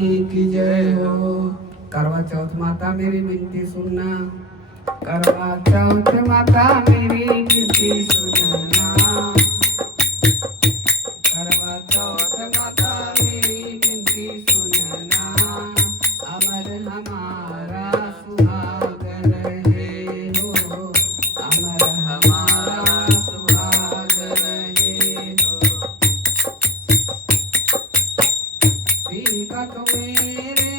की जय हो। करवा चौथ माता मेरी विनती सुनना, करवा चौथ माता मेरी विनती सुनना, करवा चौथ माता मेरी विनती सुनना, अमर हमारा सुहागन है हो, अमर हमारा सुहागन है हो। दीपक मेरे